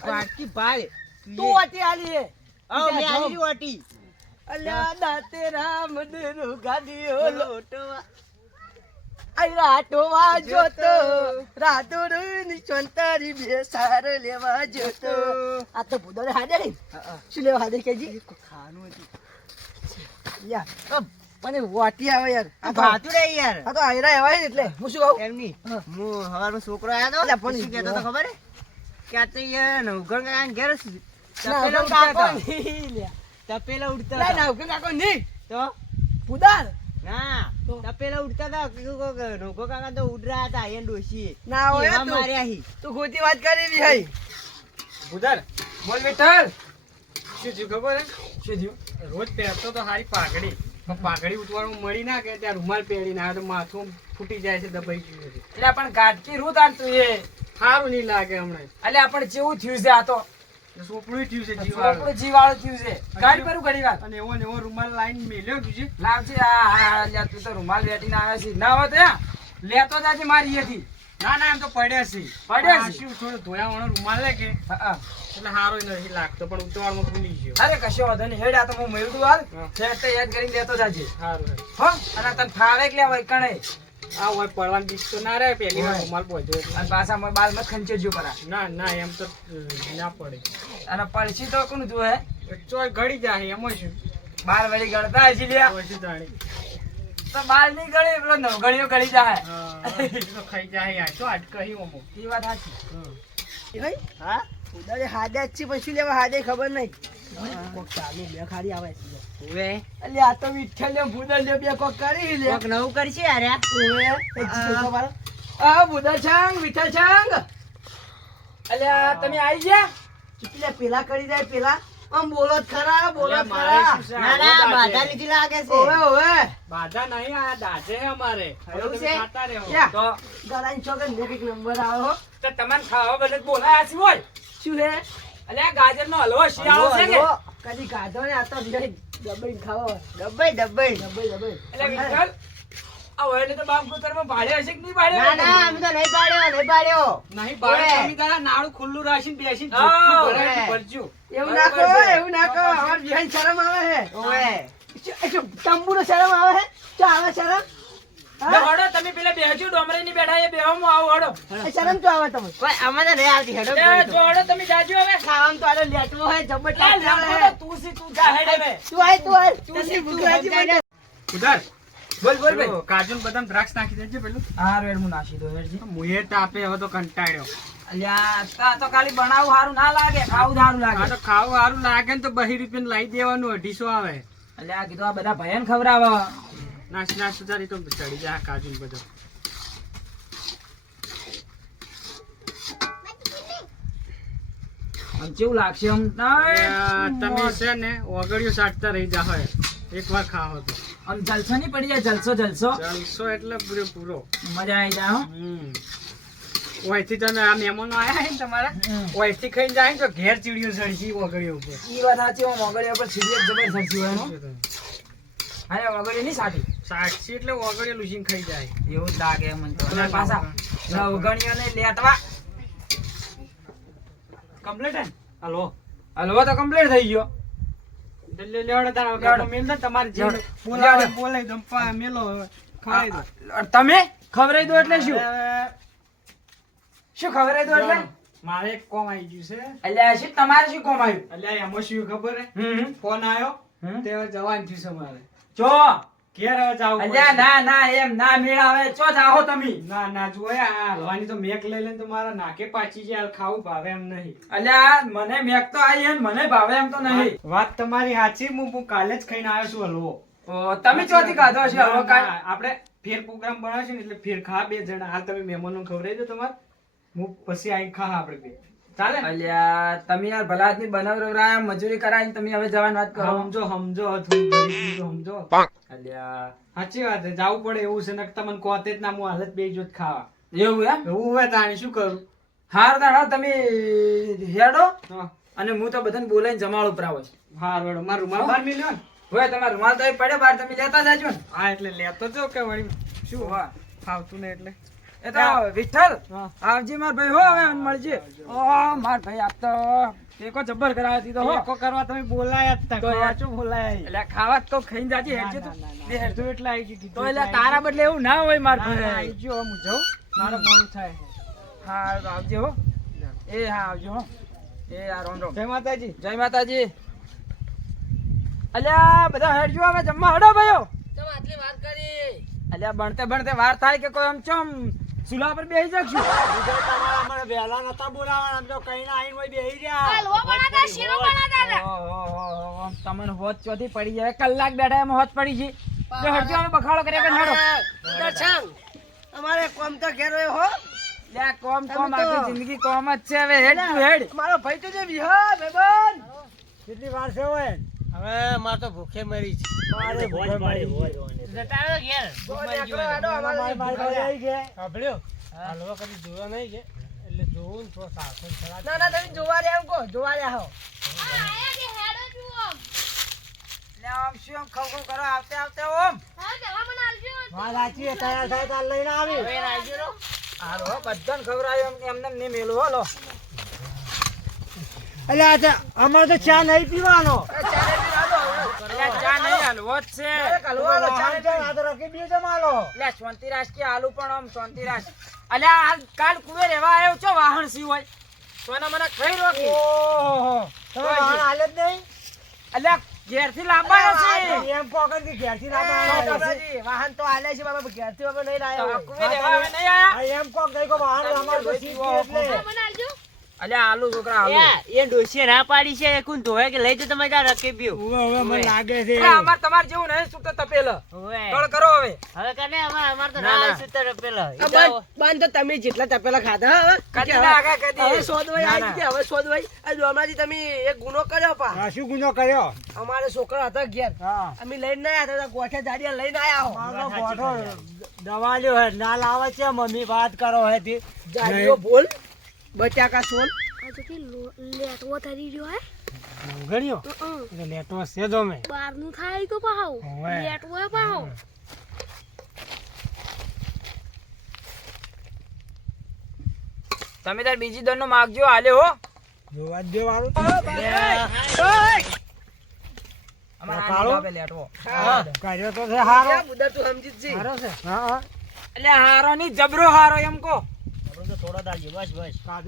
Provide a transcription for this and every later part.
વાટકી ભાઈ તું વાટી આલી હે આવ મે આલી વાટી અલ્યા દાતે રામ દેરો ગાડીઓ લોટો આઈ રાટોવા જોતો રાતોની ચંતારી બે સાર લેવા જોતો આ તો ભૂદોને હાજર શું લેવા હાજર કેજી ખાનું હતું યાર મને વાટી આવે યાર આ ભાતું રે યાર આ તો આયરા એવાય ને એટલે હું શું કહું એમની હું હવારનો છોકરો આયો તો પણ શું કહેતો તો ખબર હે કે આ તો યાર નવગણ કાકા ઘેર તપેલા ઉડતા તપેલા ઉડતા ના ના ઉકે કાકો ની તો પુદાર ના તપેલા ઉડતા હતા કીધું નવગો કાકા તો ઉડ રહ્યા હતા એ ડોશી ના હોય એવા તું માર્યા હી તું ખોટી વાત કરી રી હઈ ઉધર બોલ બેટા શું થયું ખબર હે શું થયું રોજ પહેરતો તો હારી પાઘડી પણ પાઘડી ઉતવાળું મળી ના કે ત્યાં રૂમાલ પહેરીને આવે તો માથું ફૂટી જાય છે દબાઈ ગયું છે એટલે પણ ગાટકી રૂ તાણતું એ સારું નહીં લાગે હમણાં એટલે આપણે જેવું થયું છે આ તો સોપડું થયું છે છોકરું જીવાળું થયું છે ગાડી પર ઘડી વાર અને એવો ને એવો રૂમાલ લાઈન મેલ્યો બીજું લાવજે આ લ્યા તું તો રૂમાલ વેટીને આવ્યા છે ના હોત હે લેતો જાજે મારી એથી ના ના એમ તો પડ્યા છે પડ્યા છે? શું થોડો ધોયા વાળો રૂમાલ લે કે હા એટલે સારો નથી લાગતો પણ ઉતવાળમાં ભૂલી ગયો અરે કશો વાંધો નહીં હેડ આ તો હું મેળવું હાલ હા. ફેર તો યાદ કરીને લેતો જાજે સારું હો અને તને ફાવે કે લે વઈ કણે આ હોય પડવાની બીક તો ના રહે પહેલી વાર હોય. રૂમાલ પહોંચ્યો એટલે અને પાછા બાલ મત ખંચેજો પરા ના ના એમ તો ના પડે અને પડશી તો કોણ જો હે ચોય ઘડી જાય એમાં શું બાર વળી ગળતા હજી લ્યા પછી જાણે તો બાર નહીં ગળે પેલો નવગણીઓ ગળી જાય તો ખાઈ જાય યાર તો અટકહી ઓમો એ વાત સાચી ભાઈ હા ઉદારે હાજે જ છે પણ શું લેવા હાજે ખબર નહીં કોક ચાલુ બે ખારી આવે છે ઓવે એટલે આ તો વિઠ્ઠલ ને ભૂદલ ને બે કોક કરી લે કોક નવું કરશે અરે ઓવે આ ભૂદલ છાંગ વિઠ્ઠલ છાંગ અલ્યા તમે આવી ગયા ચૂપલે પેલા કરી જાય પેલા આમ બોલો જ ખરા બોલો જ ખરા ના ના બાધા લીધી લાગે છે ઓવે ઓવે બાધા નહીં આ દાજે હે અમારે હવે એવું તમે છે? ખાતા રહો યા. તો ગળાની ચોકન ને કઈક નંબર આવ્યો તો તમને ખાવા બદલે બોલાયા છે હોય શું હે અલ્યા ગાજર નો હલવો શિયાળો છે કે હલવો. કદી ગાધો ને આ તો દબાઈ ખાવા ડબ્બઈ ડબ્બઈ દબાઈ દબાઈ એટલે વિઠ્ઠલ આ વયને તો બાપ કુતરમાં ભાડે હશે કે નહીં ભાડે ના ના અમે તો નહીં પાડ્યો નહીં પાડ્યો નહીં ભાડે ઓવે. તમે તારા નાળું ખુલ્લું રાખીને બેસીને હા, જેટલું ભરાય ઓવે. એટલું ભરજો. એવું ના કહો બરાબર છે. એવું ના કહો અમાર વિહાઈ શરમ આવે હે ઓવે તંબુનો શરમ આવે હે ચા આવે શરમ લે હળો તમે પેલા બેહજો ડોમરેની બેઠા એ બેહવામાં આવો હળો એ શરમ તો આવે તમે કોઈ અમે તો નહીં આવતી હેડો એ જો હળો તમે જાજો હવે ખાવાનું તો આલો લેટવો હે જબટ લે લાવો તો તું સી તું જા હેડે હવે તું આય તું સી તું તું આજી સમજાય મને ઉધાર બોલ બોલ પેલો કાજુ ને બદામ દ્રાક્ષ નાખી દેજે પેલું હા રેડ હું નાખી દો હેડજી મુએ તાપે હવે તો કંટાળ્યો અલ્યા તા તો ખાલી બનાવું સારું ના લાગે ખાવું સારું આ લાગે તો ખાવું સારું લાગે ને તો 2 રૂપિયા લાવી દેવાનું 250 આવે અલ્યા કીધું આ બધા ભયન ખવડાવે નાશ નાશ તારી તો ચડી જાય કાજુ ને બદામ આમ કેવું લાગશે આમ તમે છે ને ઓગળિયો સાટતા રહી જાઓ એકવાર ખાઓ તો આમ જલસો નહીં પડી જાય જલસો જલસો જલસો એટલે પૂરો મજા આવી જાય હો ઓયથી તમે આ મહેમાનો આયા હે ને તમારા ઓયથી ખાઈને જાય ને તો ઘેર ચીડિયું સડસી ઓગળિયો ઉપર ઈ વાત સાચી હું મોગળીઓ પર સીધી જબરજસ્ત હોય નો અરે મોગળી નહીં સાટી સાક્ષી એટલે ઓગળિયો લૂસીને ખાઈ જાય એવું જ લાગે મને તો અને પાછા નવગણીઓને લેટવા કમ્પ્લીટ હે હલો હલવો તો કમ્પ્લીટ થઈ ગયો લે લેવડો તારા લેવડો. મેલ દે તમારી જે લેવડો. બોલાવે લેવડો. બોલાઈ દમ પા મેલો ખવાઈ દો તમે ખવરાઈ દો એટલે શું શું ખવરાઈ દો એટલે મારે એક કોમ આવી ગયું છે એટલે શું તમારે શું કોમ આવ્યું એટલે એમાં શું ખબર હે હમ ફોન આવ્યો હમ. તે હવે જવાનું થયું છે મારે જો ઘેર હવે જાવું અલ્યા પડશે. ના ના એમ ના મેળ આવે ચો જાહો તમે ના ના જોયા આ હલવાની તો મેક લઈ લઈને તો મારા નાકે પાછી છે હાલ ખાવું ભાવે એમ નહીં અલ્યા મને મેક તો આવી એમ મને ભાવે એમ તો નહીં વાત તમારી સાચી હું કાલે જ ખાઈને આવ્યો છું હલવો ઓ, તમે ચોથી કાઢો છે હલવો કાંઈ? ના, આપણે ફેર પ્રોગ્રામ બનાવશું ને એટલે ફેર ખા બે જણા હાલ તમે મહેમાનો ખવડાવી દો તમારે હું પછી આવીને ખા આપણે બે ચાલે ને? અલ્યા તમે યાર ભલા આદમી બનાવરાયા મજૂરી કરાવીને તમે હવે જવાની વાત કરો સમજો સમજો થોડું ગરીબી તો સમજો અલ્યા સાચી વાત છે જાવું પડે એવું છે ને તમને કોતે જ ના હું હાલત બે જોત ખાવા એવું એમ એવું હોય તાણી શું કરું હાર દાડો તમે હેડો હા અને હું તો બધાને બોલાઈને જમાડો ઉપરાવો છું હા રોડો મારું રૂમાલ બહાર મિલ્યો ને હવે તમારો રૂમાલ તો અહીં પડ્યો બહાર તમે લેતા જાજો ને હા એટલે લેતો જો કે વળી શું વાહ. ફાવતું ને એટલે એ તો વિઠ્ઠલ આવજી માર ભાઈ હો હવે મળજે ઓ માર ભાઈ આપ તો ટેકો જબ્બર કરાવી દીધો હો ટેકો કરવા તમે બોલાયા જ તા. તો યાર. સાચું બોલાયા. એટલે ખાવા તો ખાઈને જાજે હેડજે તું બે હેડજો એટલે આવી ગયું. તો એટલે તારા બદલે એવું ના હોય માર આવી ભાઈ ગયો હું જાઉં. મારે મોડું થાય. હા તો આવજે હો એ હા આવજો હો એ આ રોમ રોમ જય માતાજી. જય માતાજી અલ્યા બધા હેડજો હવે જમવા હડો ભાઈઓ અલ્યા બનતે બનતે વાર થાય કે કોઈ આમ ચમ સુલા પર બેસી જશું અમારે વહેલા નતા બોલાવાના. આમ તો કઈ ના આઈને હોય બેહી રહ્યા. ઓહો તમને હોજ ચોથી પડી જાય કલાક બેઠા એમ હોજ પડી છે જો હેડજો અમે બખાડો કર્યા કે હેડો દર્શન અમારે કોમ તો ઘેર હોય હો લે કોમ કોમ આખી જિંદગી કોમ જ છે હવે હેડ તું હેડ મારો ભાઈ તો જે વિહા બેબન કેટલી વાર છે હોય? હવે મારે તો ભૂખે મરી છે. મારે ભૂખે મરી જટાડો ઘેર મારી પાસે આવી ગયા. સાંભળ્યો? હાલવા કદી જોવા નહીં કે એટલે જોવું ને થોડો સાસણ સલાડ. ના ના તમે જોવા રહ્યા એમ કહો જોવા રહ્યા હો લે આમ શું આમ ખવ ખવ કરો આવતે આવતે ઓમ વાત સાચી છે. તૈયાર થાય તાર લઈને આવી. હવે રાજો રો હાલો હો બધાને ખવડાવ્યું એમને ને મેલું હો લો એટલે આ અમારે તો ચા નહીં પીવાનો. લે ચા નહીં હલવો જ છે હલવાનો ચા નહીં. આ તો રખી બીજો જમાલો. લે શાંતિરાજ કે આલુ પણ આમ શાંતિરાજ અલ્યા આ કાલ કુવે રહેવા આવ્યો છો વાહન સી હોય તો એને મને ખાઈ રોકી ઓહો તમે વાહન હાલે જ નહીં. અલ્યા ઘેરથી લાવવાનો છે એમ પોકન થી ઘેરથી લાવવાનો છે. બાબાજી વાહન તો આલે છે બાબા ઘેરથી બાબા નહીં લાયો કુવે રહેવા હવે નહીં આયા આ એમ કોક નહીં કો વાહન અમારે તો સીધી એટલે. અલ્યા આલુ છોકરા આલુ એ ડોશીએ ના પાડી છે એ કોણ ધોવે કે લઈ જો તમે ત્યાં રખી પીવું હવે મને લાગે છે. અરે અમાર તમાર જેવું નહીં સુતો તપેલ ટળ કરો હવે હવે કને અમાર તો ના, ના ના. સુતર પેલા બંધ તો તમે જેટલા તપેલા ખાધા હવે કદી ના આગા કદી હવે સોદવાઈ આવી કે હવે સોદવાઈ આ જોમાજી તમે એક ગુનો કર્યો પા આ શું ગુનો કર્યો? અમારે છોકરા હતા ઘેર હા અમે લઈને ના આવ્યા હતા ગોઠે દાડિયા લઈને આયા હો મારો ગોઠો દવા લ્યો હે ના લાવે છે મમ્મી વાત કરો હે તે જાડિયો બોલ બટાકા સોલ ગણ્યો એટલે લેટો છે જો મે બારનું થાય તો પાહો હોવે. લેટવો પાહો તમે તાર બીજી દન નો માગજો હાલે હો જોવા જ દે વાળું. અમાર કાળો? આ લેટવો હા, કર્યો તો છે હારો. બુદર તું સમજી જ જી હારો છે. હા હા એટલે હારો ની જબરો હારો એમ કો કાજુ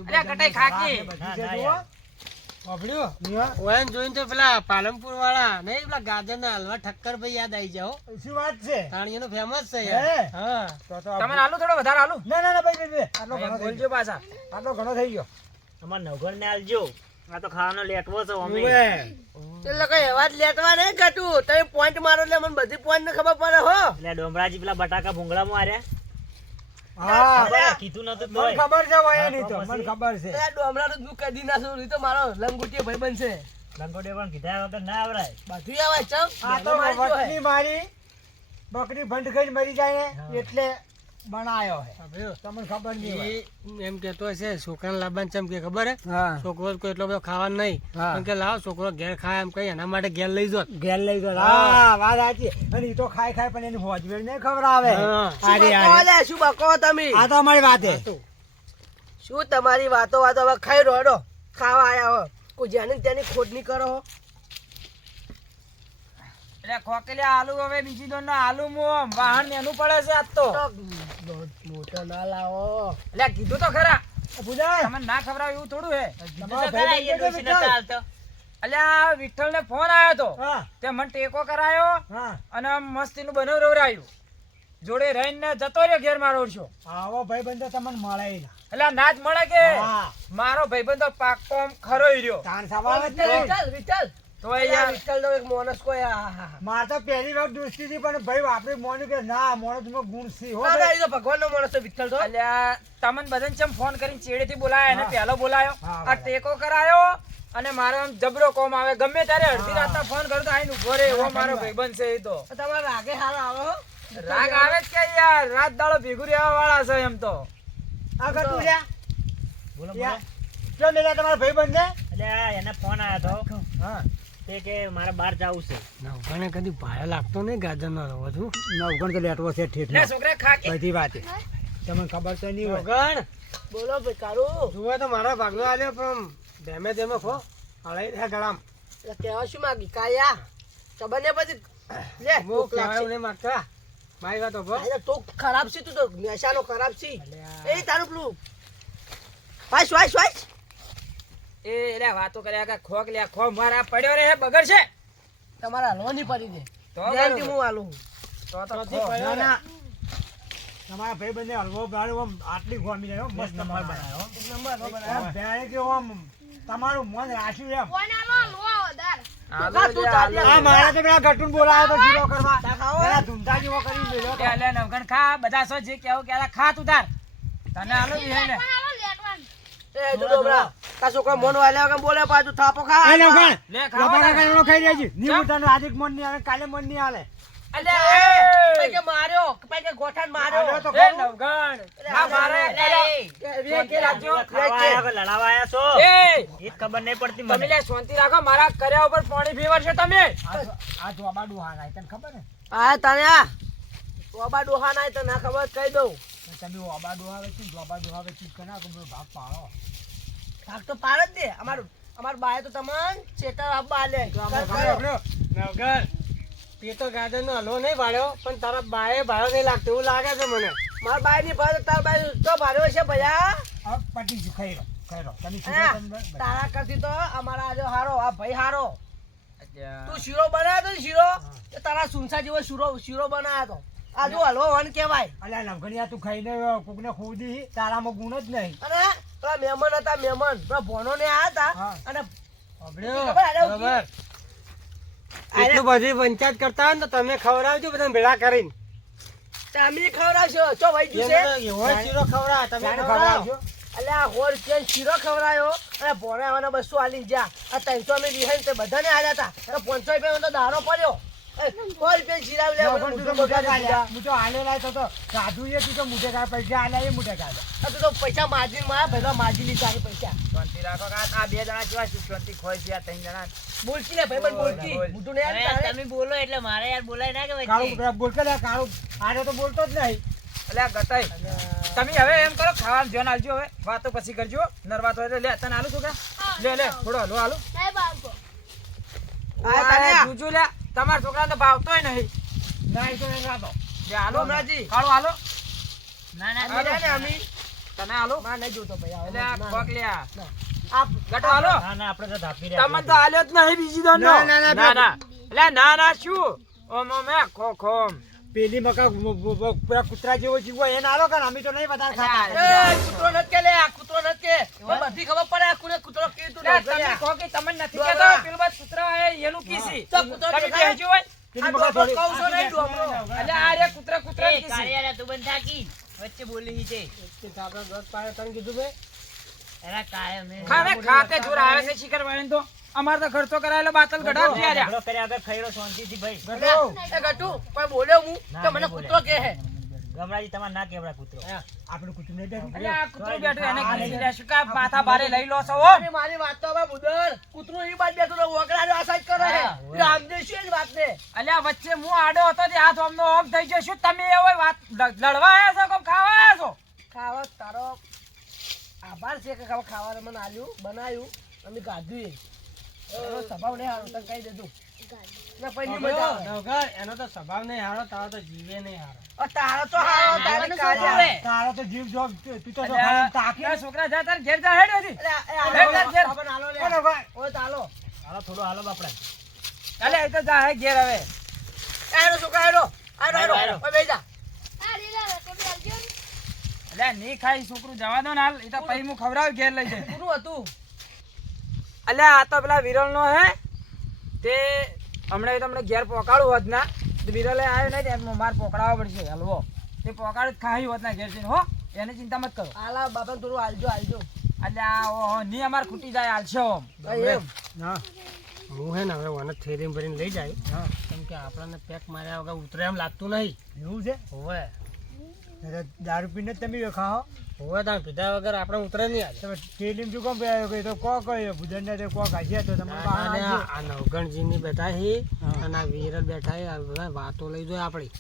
અલ્યા કટાઈ ખાકી. બધી છે જુઓ. વાપર્યો? નિયા? જોઈને તો પેલા પાલનપુર વાળા નહીં પેલા ગાજર ના હલવા ઠક્કર ભાઈ યાદ આવી જાઓ શું વાત છે? તાણીઓ ફેમસ છે હે? હા તો તમે આલુ થોડો વધારે આલુ ના ના ના ભાઈ ભાઈ આટલો ઘણો થઈ બોલજો પાછા ગયો. આટલો ઘણો થઈ ગયો. અમાર નવઘર ને આલજો આ તો ખાવાનો લેટવો છે અમે ઉવે. એટલે કઈ અવાજ લેટવા નહીં કાટું તમે પોઈન્ટ મારો એટલે મને બધી પોઈન્ટ ને ખબર પડે હો એટલે ડોમરાજી પેલા બટાકા ભૂંગળા માર્યા હા કીધું નતું મને ખબર છે વયાની તો મને ખબર છે. આ ડોમરાનું દુઃખ કદી ના સુન તો મારો લંગુટીયો ભાઈ બનશે લંગોટે પણ કીધા વગર ના આવરાય બધું આવે ચમ આ તો વટની મારી બકરી ભંડ ખાઈને મરી જાય ને એટલે બનાયો હે તમને ખબર નહીં હોય. એમ કેતો છે છોકરાને લાવવાનું ચમ કે ખબર હે હા છોકરો કોઈ એટલો બધો ખાવાનું નહીં હા. એમ કે લાવ છોકરો ઘેર ખાય એમ કઈ એના માટે ઘેર લઈ જો ઘેર લઈ ગયો. હા વાત સાચી. અને ઈ તો ખાય ખાય પણ એની હોજવેર નહીં ખવડાવે. હા. હારી હારી. શું બકો તમે આ તો અમારી વાત હે. શું તમારી વાતો વાતો હવે ખાઈ રોડો ખાવા આયા હો કોઈ જાને ત્યાંની ખોટ નહીં કરો હો એટલે ખોકેલી આલુ હવે બીજી દોન નો આલુ મો વાહન નેનું પડે છે આજ તો મોટો ના લાવો એટલે કીધું તો ખરા પૂજા તમને ના ખવડાવ એવું થોડું હે તમારો ભાઈ બંધ છે વિઠ્ઠલ? અલ્યા વિઠ્ઠલ ને ફોન આવ્યો તો હા તે મને ટેકો કરાયો હા અને મસ્તી નું બનાવ રવરાયું જોડે રહીને જતો રહ્યો ઘેર મારો છો આવો ભાઈ બંધ તમને મળે ના. એટલે ના જ મળે કે હા મારો ભાઈબંધ તો પાકો આમ ખરો રહ્યો તાણ સવાલ જ નહીં. તો યાર વિઠ્ઠલ તો એક માણસ કોઈ માર તો પહેલી વાર દોસ્તી હતી પણ ભાઈ આપણે મોન્યું કે ના મોણસ માં ગુણ સી હો ભાઈ. ભગવાન નો માણસ વિઠ્ઠલ તો અલ્યા તમને બધાને ચમ ફોન કરીને ચેડેથી બોલાયા એને હા. પહેલો બોલાયો હા, આ બરાબર. ટેકો કરાયો અને મારો આમ જબરો કોમ આવે ગમે ત્યારે અડધી રાતના ફોન કરું તો આઈને ઉભો રહે એવો મારો ભાઈબંધ છે એ તો તમારે રાગે હાલ આવો રાગ આવે જ કે યાર રાત દાડો ભેગું રહેવા વાળા છે એમ તો આ કરતું છે બોલો યા. જો મેલા તમારા ભાઈ બંધ ને એટલે એને ફોન આવ્યો હતો હા તે કે મારે બહાર જવું છે નવઘણે કદી ભાડે લાગતો નહીં ગાજર નો રહો છું નવગણ તો લેટવો છે ઠેઠ લે છોકરા ખાકી બધી વાત છે. તમને ખબર તો નહીં હોય. ગણ બોલો ભિખારું. જુઓ તો મારા ભાગનો આલ્યો પણ ધેમે ધેમે ખો હળાઈ રહ્યા ગળામ. એટલે કહેવા શું માંગી કાયા ખબર ને પછી લે હું ટોક કહેવાય લાગશે. નહીં માગતા. મારી વાત હોભળો. અરે ટોક ખરાબ છે તું તો નશાનો ખરાબ છે. અલ્યા. એ તારું પેલું વાઈસ વાઈસ વાઈસ એ લે વાતો કર્યા કે ખોક લે ખો મારા પડ્યો રે બગડ છે તમારા હલવા નહીં પડી દે તો ગેરંટી બરોબર. હું આલું તો નથી ખો. પડ્યો ને. તમારા ભાઈ બંને હલવો બનાવ્યો આમ આટલી ગોમી જાય હો, મસ્ત નંબર બનાવ્યો. એક નંબર નો આમ બનાવ્યો. ભેળે કેવો આમ તમારું મન રાખ્યું એમ. આ તું બધું ચાલ્યા. આ મારે તો પેલા ગટુન બોલાવ્યો તો શીરો કરવા. તા ખાઓ પેલા ધૂમધા જેવો કરી મેલ્યો તો. લે લે નવગણ ખા બધા સો જે કેવું કે ખા તું તાર તને આલો વિહે ને એ તું ડોબરા તા છોકરો મોન વાલ્યા વગર બોલે પાછું થાપો ખા એ નવગણ, લે ખાવા લબાડા તાર. કાઢવાનો ખાઈ જાય છે. નહીં ઉતારનો આજે જ મન નહીં આવે, કાલે મન નહીં આવે. અલે ભાઈ કે માર્યો ભાઈ કે ગોઠાન માર્યો આલ્યો તો એ નવગણ ના મારે રે કે રાખજો એ તમે લે શાંતિ રાખો મારા કર્યા ઉપર પાણી ફેવર છે તમે આ જોબા ડોહા નાય, તને ખબર ને? આ તને આ ટોબા ડોહા ના તો ના ખબર કહી દઉં તમે ઓબા ડોહા વેચી, જોબા ડોહા વેચી કના કમરો ભાગ પાડો. ભાગ તો પાડ જ દે અમાર બાય તો તમન ચેતર આપવા આલે નવગણ, તે તો ગાજર નો હલવો નહીં ભાડ્યો પણ તારા બાએ ભાડો નહીં લાગતો એવું લાગે છે મને. માર બાય ની ભાઈ તાર બાય તો ભાર્યો છે ભૈયા હવે પટી ગયું, ખાઈ રહો, ખાઈ રહો. તમે શું હા, કરો તમે? તારા કરતી તો અમારા આજો હારો આ ભાઈ હારો તું શીરો બનાવ્યો તો ને શીરો તો તારા સુનસા જેવો શીરો બનાવ્યો તો આ જો હલવો વન કહેવાય અલ્યા નવગણિયા, તું ખાઈને કોકને ખોદી, તારામાં ગુણ જ નહીં. અને પેલા મહેમાન હતા મહેમાન પેલા ભોનો ને આયા હતા હા. અને બરાબર. એટલું બધી પંચાયત કરતા હોય ને તો તમે ખવડાવજો બધા ભેળા કરીને. તમે ખવડાવશો ચો વઈ ગયું છે એવો શીરો ખવડાવ, તમે ખવડાવજો. અલ્યા હોર કે શીરો ખવડાયો અને ભોણે આવવાના 200 આલી જા આ 300 અમે લીધા તે બધાને આલ્યા હતા અને 500 રૂપિયા તો દારો પડ્યો 100 રૂપિયા શીરા લે પણ તું તો મોઢે કાઢ્યા. હું તો હાલેલા તો સાધુ એ તું તો મોઢે કાઢ, પૈસા આલ્યા એ મોઢે કાઢ્યા. તું તો પૈસા માજી માં ભેગા માજી લીધા છે પૈસા શાંતિ રાખો આ બે જણા જેવા શાંતિ ખોય છે આ ત્રણ જણા બોલતી ને ભાઈ બોલતી બોલ. મોટું ને યાર તારે બોલો એટલે મારે યાર બોલાય ના કે કાળું પેલા બોલ કે લે, કાળું આને તો બોલતો જ નહીં. એટલે આ ગતાઈ તમે હવે એમ કરો ખાવાનું ધ્યાન આલજો હવે વાતો પછી કરજો નરવાત હોય તો લે તને આલુ છોકરા લે થોડો હલો આલુ આ તારે આ. જોજો લે તમારા છોકરાને તો ભાવતોય નહીં ના એ તો નહીં ખાતો. લે આલો હમણાંજી. કાળો આલો ના ના અમે રહ્યા ને અમે તને આલો માં નહીં જોતો ભાઈ એટલે આ ના, ખોક લે આ આ ગટો આલો ના ના, આપણે તો ધાપી તમને તો આલ્યો જ નહીં બીજી દોનો ના, ના, ના, ના એટલે ના શું ઓમ ઓમ એ ખોમ પેલી મકા પેલા કૂતરા જેવો જીવો એને આલો કે અમે તો નહીં વધારે ખાતા. એ કૂતરો નત કે લે આ કૂતરો નત કે હવે બધી ખબર પડે આ કૂતરો કૂતરો કે તું લે, ડોગર તમે લ્યા. કહો કે તમને નથી ડોગરા. કહેતો પેલું બસ કૂતરા હે એનું કીસી તો કૂતરો તમે દેખાય? કહેજો હોય પેલી આ મકા ડોગર થોડી- કહું છું નહીં ડોગરો. એટલે આ રે કૂતરા કૂતરા એ કીસી કાળિયા તું બંધ થાકી વચ્ચે બોલી છે આપણે દોત પાડે તને કીધું બે. એરા કાળિયા મેં ખાવે ખાતે જોર આવે છે શિખર વાળીને તો અમારે તો ખર્ચો કરાયેલો બાતલ ગઢા જ્યાં રહ્યા ગટુ, એ ગટુ કોઈ બોલ્યો હું તો મને કૂતરો કે હે આપણે કૂતરું નહીં બેઠું. એટલે આ કૂતરું બેઠું એને કીસી લે શું કા માથા ભારે લઈ લો છો હો અરે મારી વાત તો હવે બુદર કૂતરો ઈ બાદ બેઠો તો વગડાનો આશા જ કરે હે રામદેવ શું જ વાત ને એટલે આ વચ્ચે હું આડો હતો તે હાથ ઓમનો ઓમ થઈ ગયો શું તમે એવો વાત લડવા આવ્યા છો કે ખાવા આવ્યા છો ખાવા તારો આભાર છે કે ખાવાનું મને આલ્યું બનાવ્યું અમે ગાધ્યું એનો સ્વભાવ નહીં હારો તને કહી દેજો ના પછી નહીં મજા આવે નવઘર, એનો તો સ્વભાવ નહીં હારો, તારો તો જીવે નહીં હારો. તારો તો હારો તારે શું કાઢ્યા બોલે? તારો તો જીવ જો તું તો એટલે ખાલી તાકી. આ છોકરા જા તાર ઘેર જા હેડ હતી અરે એ ઘેર, આલો ઘેર. સાબન આલો લે ઓ નવઘર, ઓય તાલો અલે એ તો જા હે ઘેર હવે આનો છોકરા આનો આનો ઓય બેસી જા એટલે નહીં ખાઈ છોકરું જવા દો ને હાલ એ તો પછી હું ખવડાવ ઘેર લઈ જાય કોનું હતું એટલે આ તો પેલા વિરલ નો હે તે હમણાં તમને ઘેર પોકાડું હોત ના તો વિરલે આવ્યો નહીં એમ માર પોકડાવવો પડશે હલવો તે પોકાડ ખાઈ હોત ના ઘેર જઈને હો એની ચિંતા મત કરો આલા બાપાને થોડું આલજો એટલે આ ઓહો ની અમાર ખૂટી જાય હાલશે ઓમ ભાઈ એમ હા, હું હે ને હવે વન થેરીમ ભરીને લઈ જાય કેમ કે આપણને પેક માર્યા વગર ઉતરે એમ લાગતું નહીં. એવું છે? હોવે. દારૂ પીને જ તમે ખાઓ? હોવે, તાર પીધા વગર આપણે ઉતરે નહીં આજે. તમે થેલીમ શું કેમ પીયા? એ તો કોક ભુજનને તે કોક હશે તો તમને આ નવગણજીની બેઠા છે અને આ વીરલ બેઠા છે, આ બધા વાતો લઈ જાય આપણી.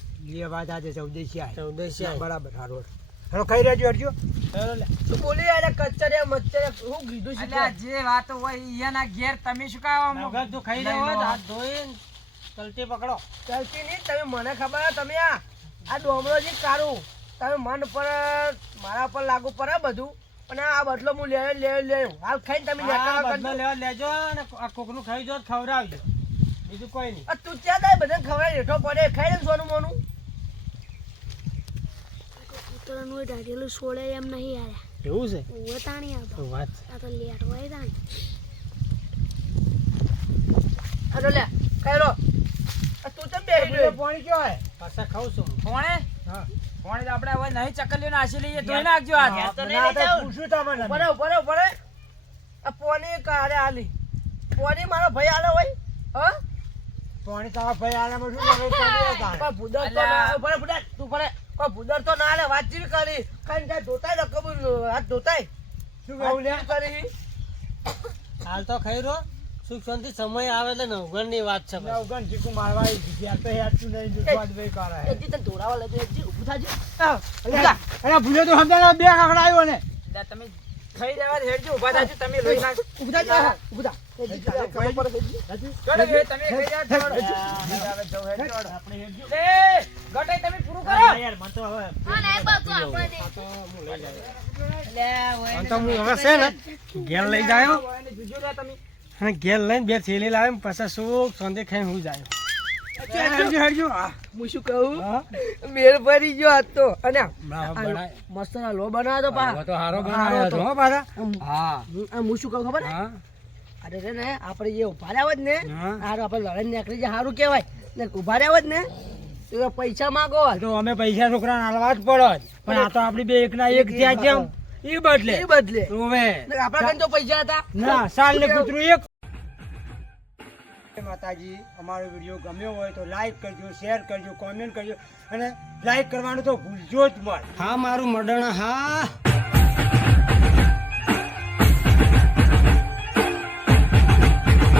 એ વાત આજે ચૌદેશી બરાબર. સારું હેલો ખાઈ રહેજો હરજો તું બોલી આલે કચરિયા મચ્ચરિયા શું કીધું છે અલ્યા જે વાતો હોય ઈયાના ઘેર તમે શું કામ તું ખાઈ રહ્યો હોય હાથ ધોઈને ચલતી પકડો ચાલતી નહીં તમે મને ખબર હે તમે આ ડોમરો છે કારું તમે મન પર મારા પર લાગુ પડે બધું અને આ બદલો હું લે હાલ ખાઈને તમે બદલો લેવા લેજો અને આ કોકનું ખાઈ જો ખવડાવજો બીજું કોઈ નહીં તું ક્યાં જાય બધાને ખવડાવી હેઠો પડે ખાઈ લે સોનું મોનું ઉતરનું ઢાઢેલું છોડે એમ નહીં આયા એવું છે ઉવે તાણી આવતો વાત આ તો લેટ હોય તાણી અરે લે ખાઈ લો તું તો બે પાણી કયો હે પાછા ખાઉં છું કોણે હા કોણે તો આપણે હવે નહીં ચકલીઓ નાસી લઈએ ધોઈ નાખજો આ તો નહીં જાઉં. પૂછું તમને પડે આ પોની કારે આલી પોની મારો ભાઈ આલે હોય હા પાણી તારા ભાઈ આલામાં શું કરે કોઈ ભૂદર તો ના પડે ભૂદર તું પડે કોઈ ભૂદર તો ના આલે વાત જેવી કરી ખાઈને કાંઈ ધોતાય ન કબૂલ હાથ ધોતાય શું કહું લે કરી હાલ તો ખાઈ રહ્યો સુખ શાંતિ સમય આવે એટલે નવગણની વાત છે ભાઈ. ઉગન ચીકુ મારવા આવી ગઈ યાર તો યાર તું નહીં જો સ્વાદ ભાઈ કરે એજી તને ધોરાવા લેજો એજી ઊભું થાજે અરે ભૂલે તો સમજાય બે કાકડા આવ્યો ને એટલે તમે ખાઈ રહેવા હેડજો ઊભા થાજો તમે લોહી નાખ ઊભું થાજે ઊભું થા એજી ખબર પડે એજી ચલો એ તમે ખાઈ રહ્યા છો આપણે હેડજો લે ગટાઈ તમે પૂરું કરો યાર મન તો હવે હા નહીં પાછું આપણે તો હું હવે છે ને ઘેર લઈ જાયો એને જુજો લે તમે અને ઘેર લઈને બે થેલી લાવે પછી સુખ શાંતિ ખાઈને હું જાય હેડજો હેડજો હું શું કહું હા મેળ ભરી ગયો આજ તો અને બનાય મસ્ત ના લો બનાવ્યો તો પા તો હારો બનાવ્યો છો હો પાછા હા હું શું કહું ખબર હા અરે રે ને આપણે જે ઉભા રહ્યા હોત ને હા. હારું આપણે લડાઈ નીકળી જાય સારું કહેવાય ને ઉભા રહ્યા હોત ને તો પૈસા માંગો તો અમે પૈસા છોકરાને આલવા જ પડે પણ આ તો આપડી બે એક ના એક થયા જેમ એ બદલે એ બદલે હવે ને આપણા કને તો પૈસા હતા ના સાલ ને કૂતરું એક માતાજી અમારો વિડીયો ગમ્યો હોય તો લાઈક કરજો શેર કરજો કોમેન્ટ કરજો અને લાઈક કરવાનું તો ભૂલજો જ મત હા મારું મડણ હા